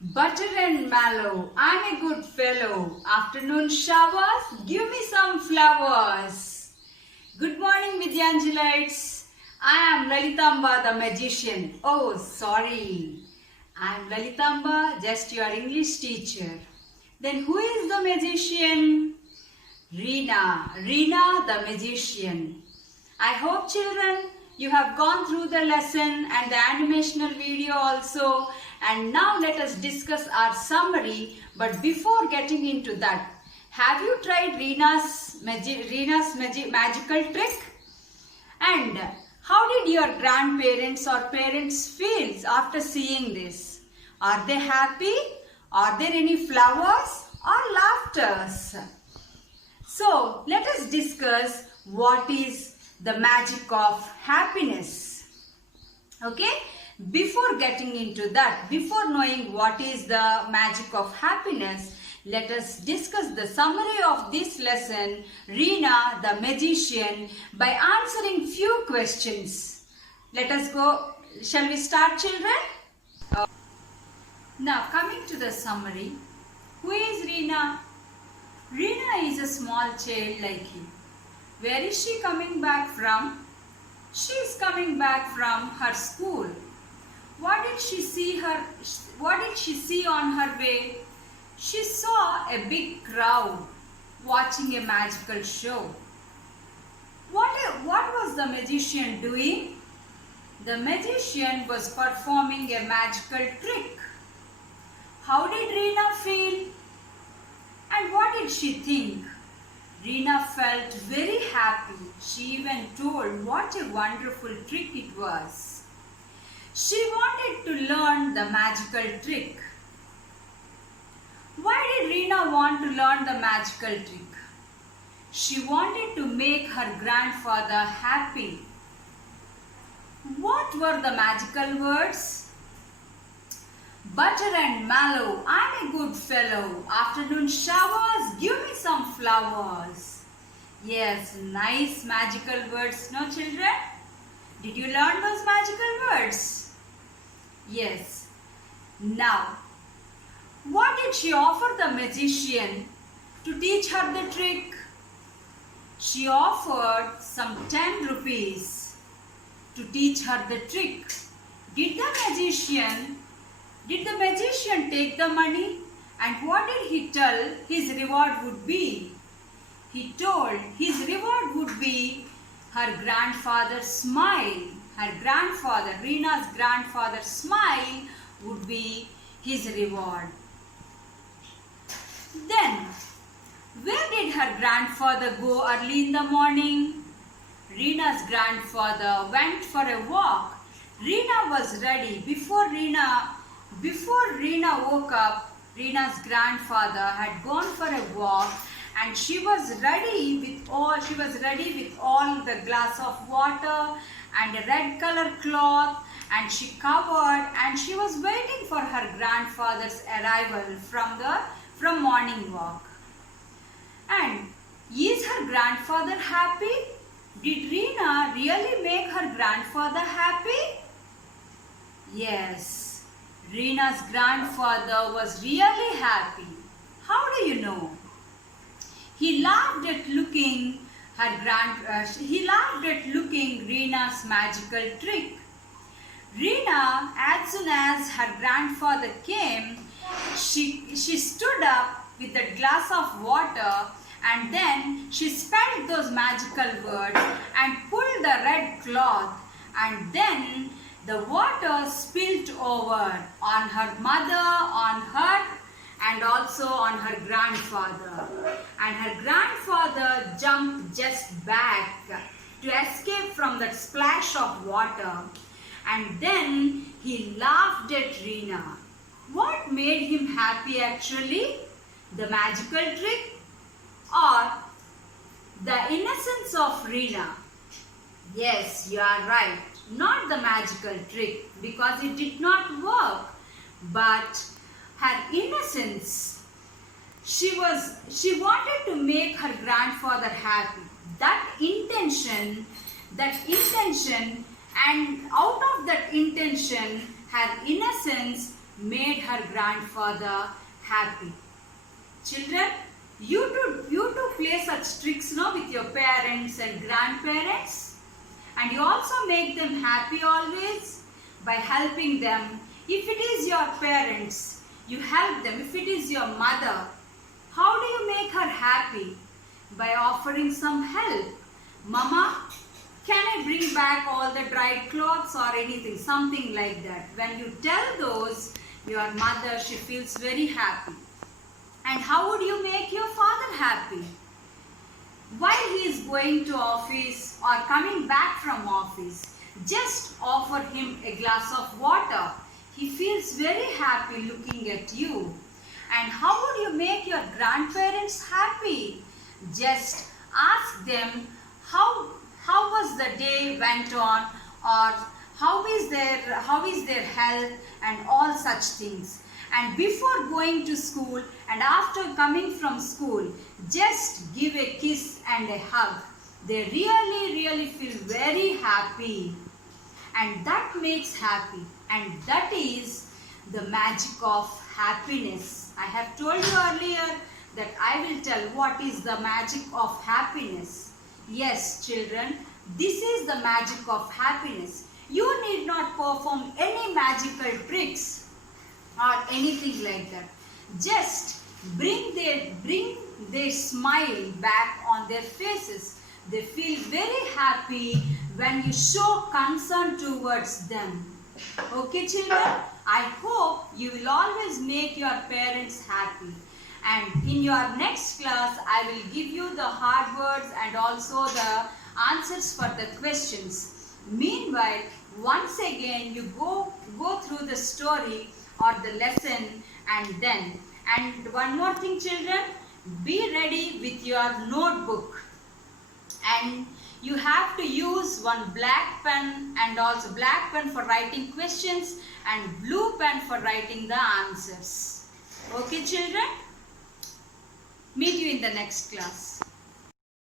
Butter and mallow, I'm a good fellow. Afternoon showers, give me some flowers. Good morning, Vidyanjalites. I am Lalitamba, the magician. Oh, sorry. I am Lalitamba, just your English teacher. Then who is the magician? Reena the magician. I hope children you have gone through the lesson and the animational video also, and now let us discuss our summary. But before getting into that, have you tried Reena's magical trick? And how did your grandparents or parents feel after seeing this? Are they happy? Are there any flowers or laughters? So let us discuss what is the magic of happiness. Okay? Before getting into that, before knowing what is the magic of happiness, let us discuss the summary of this lesson, Reena the magician, by answering few questions. Let us go. Shall we start, children? Now coming to the summary, who is Reena? Reena is a small child like you. Where is she coming back from? She is coming back from her school. What did she see on her way? She saw a big crowd watching a magical show. What was the magician doing? The magician was performing a magical trick. How did Reena feel? And what did she think? Reena felt very happy. She even told what a wonderful trick it was. She wanted to learn the magical trick. Why did Reena want to learn the magical trick? She wanted to make her grandfather happy. What were the magical words? Butter and mallow, I'm a good fellow. Afternoon showers, give me some flowers. Yes, nice magical words, no children? Did you learn those magical words? Yes. Now, what did she offer the magician to teach her the trick? She offered some 10 rupees to teach her the trick. Did the magician take the money? And what did he tell his reward would be? He told his reward would be her grandfather's smile. Reena's grandfather's smile would be his reward. Then, where did her grandfather go early in the morning? Reena's grandfather went for a walk. Reena was ready. Before Reena woke up, Reena's grandfather had gone for a walk, and she was ready with all the glass of water and a red color cloth, and she covered, and she was waiting for her grandfather's arrival from morning walk. And is her grandfather happy? Did Reena really make her grandfather happy? Yes. Reena's grandfather was really happy. How do you know? He laughed at looking Reena's magical trick. Reena, as soon as her grandfather came, she stood up with a glass of water, and then she spelled those magical words and pulled the red cloth, and then the water spilled over on her mother, on her, and also on her grandfather. And her grandfather jumped just back to escape from that splash of water. And then he laughed at Reena. What made him happy actually? The magical trick or the innocence of Reena? Yes, you are right. Not the magical trick, because it did not work, but her innocence. She wanted to make her grandfather happy. That intention, and out of that intention, her innocence made her grandfather happy. Children, you too play such tricks no, with your parents and grandparents, and you also make them happy always by helping them. If it is your parents, you help them. If it is your mother, how do you make her happy? By offering some help. Mama, can I bring back all the dried clothes or anything, something like that. When you tell those, your mother, she feels very happy. And how would you make your father happy? While he is going to office or coming back from office, just offer him a glass of water. He feels very happy looking at you. And how would you make your grandparents happy? Just ask them how was the day went on, or how is their health and all such things. And before going to school and after coming from school, just give a kiss and a hug. They really feel very happy, and that makes happy, and that is the magic of happiness. I have told you earlier that I will tell what is the magic of happiness. Yes, children, this is the magic of happiness. You need not perform any magical tricks or anything like that. Just bring their smile back on their faces. They feel very happy when you show concern towards them. Okay, children? I hope you will always make your parents happy. And in your next class, I will give you the hard words and also the answers for the questions. Meanwhile, once again, you go through the story or the lesson, and one more thing, children, be ready with your notebook, and you have to use one black pen, and also black pen for writing questions and blue pen for writing the answers. Okay, children? Meet you in the next class.